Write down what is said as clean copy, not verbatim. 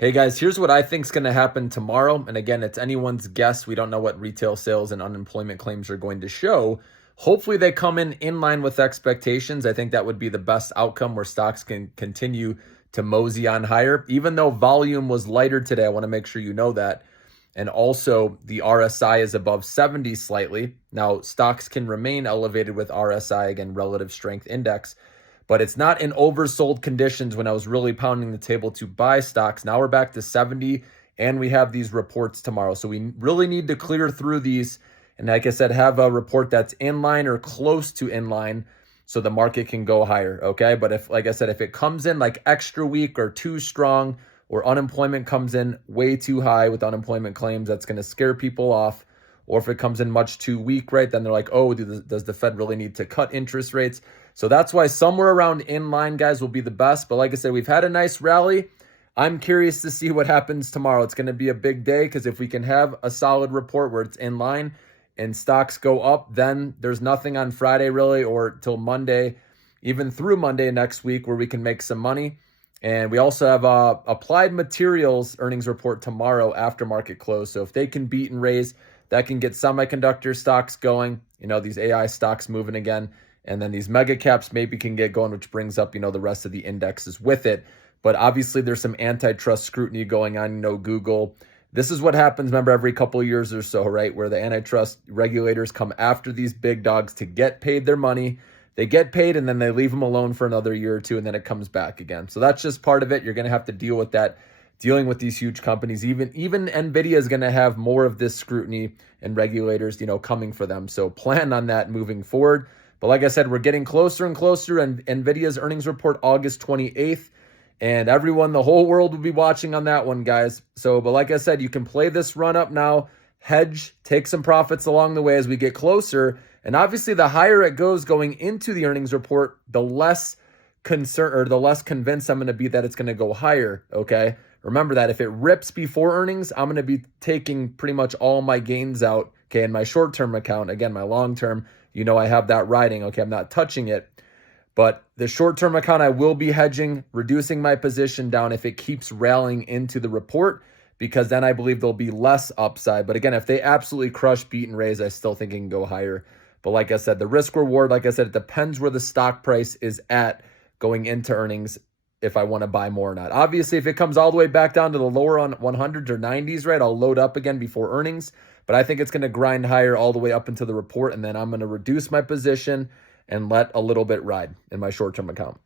Hey guys, here's what I think is going to happen tomorrow. And again, it's anyone's guess. We don't know what retail sales and unemployment claims are going to show. Hopefully, they come in line with expectations. I think that would be the best outcome where stocks can continue to mosey on higher. Even though volume was lighter today, I want to make sure you know that. And also, the RSI is above 70 slightly. Now, stocks can remain elevated with RSI, again, relative strength index, but it's not in oversold conditions when I was really pounding the table to buy stocks. Now we're back to 70 and we have these reports tomorrow. So we really need to clear through these. And like I said, have a report that's in line or close to in line so the market can go higher. Okay. But if, like I said, if it comes in like extra weak or too strong, or unemployment comes in way too high with unemployment claims, that's going to scare people off. Or if it comes in much too weak, right, then they're like, oh, does the Fed really need to cut interest rates? So that's why somewhere around in line, guys, will be the best. But like I said, we've had a nice rally. I'm curious to see what happens tomorrow. It's going to be a big day because if we can have a solid report where it's in line and stocks go up, then there's nothing on Friday really or till Monday, even through Monday next week where we can make some money. And we also have Applied Materials earnings report tomorrow after market close. So if they can beat and raise, that can get semiconductor stocks going, these AI stocks moving again. And then these mega caps maybe can get going, which brings up, the rest of the indexes with it. But obviously there's some antitrust scrutiny going on, Google. This is what happens, remember, every couple of years or so, right? Where the antitrust regulators come after these big dogs to get paid their money. They get paid and then they leave them alone for another year or two and then it comes back again. So that's just part of it. You're going to have to deal with that, dealing with these huge companies. Even NVIDIA is going to have more of this scrutiny and regulators, coming for them. So plan on that moving forward. But like I said, we're getting closer and closer, and NVIDIA's earnings report August 28th. And everyone, the whole world will be watching on that one, guys. So, but like I said, you can play this run up now, hedge, take some profits along the way as we get closer. And obviously, the higher it goes going into the earnings report, the less concern or the less convinced I'm going to be that it's going to go higher. Okay. Remember that if it rips before earnings, I'm going to be taking pretty much all my gains out. Okay. In my short term account, again, my long term, I have that riding. Okay. I'm not touching it. But the short-term account, I will be hedging, reducing my position down if it keeps rallying into the report, because then I believe there'll be less upside. But again, if they absolutely crush, beat, and raise, I still think it can go higher. But like I said, the risk reward, like I said, it depends where the stock price is at going into earnings if I want to buy more or not. Obviously, if it comes all the way back down to the lower on 100s or 90s, right, I'll load up again before earnings. But I think it's going to grind higher all the way up into the report, and then I'm going to reduce my position and let a little bit ride in my short-term account.